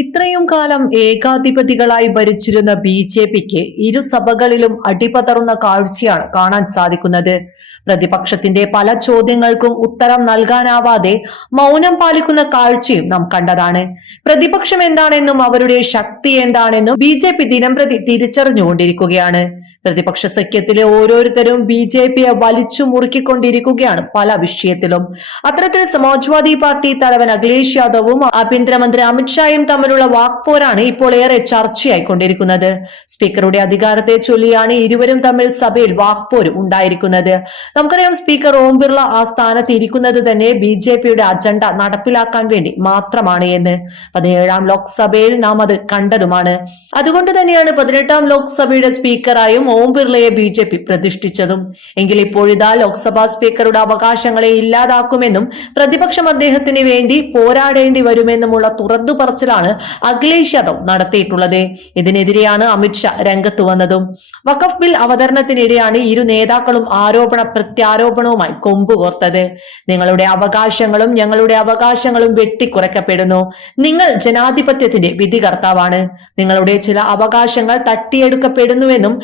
ഇത്രയും കാലം ഏകാധിപതികളായി ഭരിച്ചിരുന്ന ബി ജെ പിക്ക് ഇരു സഭകളിലും അടിപതറുന്ന കാഴ്ചയാണ് കാണാൻ സാധിക്കുന്നത്. പ്രതിപക്ഷത്തിന്റെ പല ചോദ്യങ്ങൾക്കും ഉത്തരം നൽകാനാവാതെ മൗനം പാലിക്കുന്ന കാഴ്ചയും നാം കണ്ടതാണ്. പ്രതിപക്ഷം എന്താണെന്നും അവരുടെ ശക്തി എന്താണെന്നും ബി ജെ പി ദിനംപ്രതി തിരിച്ചറിഞ്ഞുകൊണ്ടിരിക്കുകയാണ്. പ്രതിപക്ഷ സഖ്യത്തിലെ ഓരോരുത്തരും ബി ജെ പിയെ വലിച്ചു മുറുക്കിക്കൊണ്ടിരിക്കുകയാണ് പല വിഷയത്തിലും. അത്തരത്തിൽ സമാജ്വാദി പാർട്ടി തലവൻ അഖിലേഷ് യാദവും ആഭ്യന്തരമന്ത്രി അമിത്ഷായും തമ്മിലുള്ള വാക്പോരാണ് ഇപ്പോൾ ഏറെ ചർച്ചയായിക്കൊണ്ടിരിക്കുന്നത്. സ്പീക്കറുടെ അധികാരത്തെ ചൊല്ലിയാണ് ഇരുവരും തമ്മിൽ സഭയിൽ വാക്പോര് ഉണ്ടായിരിക്കുന്നത്. നമുക്കറിയാം സ്പീക്കർ ഓം ബിർള ആ സ്ഥാനത്ത് ഇരിക്കുന്നത് തന്നെ ബി ജെ പിയുടെ അജണ്ട നടപ്പിലാക്കാൻ വേണ്ടി മാത്രമാണ് എന്ന്. പതിനേഴാം ലോക്സഭയിൽ നാം അത് കണ്ടതുമാണ്. അതുകൊണ്ട് തന്നെയാണ് പതിനെട്ടാം ലോക്സഭയുടെ സ്പീക്കറായും ഓം ബിർളയെ ബി ജെ പി പ്രതിഷ്ഠിച്ചതും. എങ്കിൽ ഇപ്പോഴിതാ ലോക്സഭാ സ്പീക്കറുടെ അവകാശങ്ങളെ ഇല്ലാതാക്കുമെന്നും പ്രതിപക്ഷം അദ്ദേഹത്തിന് വേണ്ടി പോരാടേണ്ടി വരുമെന്നുമുള്ള തുറന്നു പറച്ചിലാണ് അഖിലേഷ് യാദവ് നടത്തിയിട്ടുള്ളത്. ഇതിനെതിരെയാണ് അമിത്ഷാ രംഗത്ത് വന്നതും. വഖഫ് ബിൽ അവതരണത്തിനിടെയാണ് ഇരു നേതാക്കളും ആരോപണ പ്രത്യാരോപണവുമായി കൊമ്പുകോർത്തത് നിങ്ങളുടെ അവകാശങ്ങളും ഞങ്ങളുടെ അവകാശങ്ങളും വെട്ടിക്കുറയ്ക്കപ്പെടുന്നു. നിങ്ങൾ ജനാധിപത്യത്തിന്റെ വിധികർത്താവാണ്. നിങ്ങളുടെ ചില അവകാശങ്ങൾ തട്ടിയെടുക്കപ്പെടുന്നുവെന്നും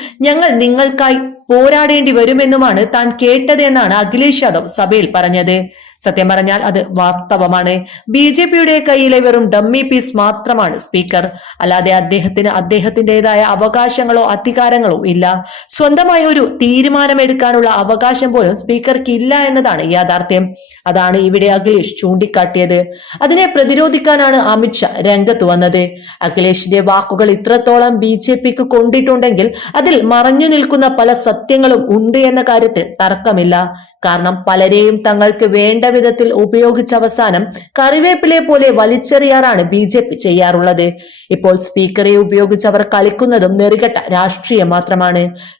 നിങ്ങൾക്കായി പോരാടേണ്ടി വരുമെന്നുമാണ് താൻ കേട്ടതെന്നാണ് അഖിലേഷ് യാദവ് സഭയിൽ പറഞ്ഞത്. സത്യം പറഞ്ഞാൽ അത് വാസ്തവമാണ്. ബി ജെ പിയുടെ കയ്യിലെ വെറും ഡമ്മി പീസ് മാത്രമാണ് സ്പീക്കർ. അല്ലാതെ അദ്ദേഹത്തിന് അദ്ദേഹത്തിന്റെതായ അവകാശങ്ങളോ അധികാരങ്ങളോ ഇല്ല. സ്വന്തമായ ഒരു തീരുമാനമെടുക്കാനുള്ള അവകാശം പോലും സ്പീക്കർക്ക് ഇല്ല എന്നതാണ് യാഥാർത്ഥ്യം. അതാണ് ഇവിടെ അഖിലേഷ് ചൂണ്ടിക്കാട്ടിയത്. അതിനെ പ്രതിരോധിക്കാനാണ് അമിത്ഷാ രംഗത്ത് വന്നത്. അഖിലേഷിന്റെ വാക്കുകൾ ഇത്രത്തോളം ബി ജെ പിക്ക് കൊണ്ടിട്ടുണ്ടെങ്കിൽ അതിൽ മറഞ്ഞു നിൽക്കുന്ന പല സത്യങ്ങളും ഉണ്ട് എന്ന കാര്യത്തിൽ തർക്കമില്ല. കാരണം പലരെയും തങ്ങൾക്ക് വേണ്ട വിധത്തിൽ ഉപയോഗിച്ച അവസാനം കറിവേപ്പിലെ പോലെ വലിച്ചെറിയാറാണ് ബി ജെ പി ചെയ്യാറുള്ളത്. ഇപ്പോൾ സ്പീക്കറെ ഉപയോഗിച്ച് അവർ കളിക്കുന്നതും നെറികെട്ട രാഷ്ട്രീയം മാത്രമാണ്.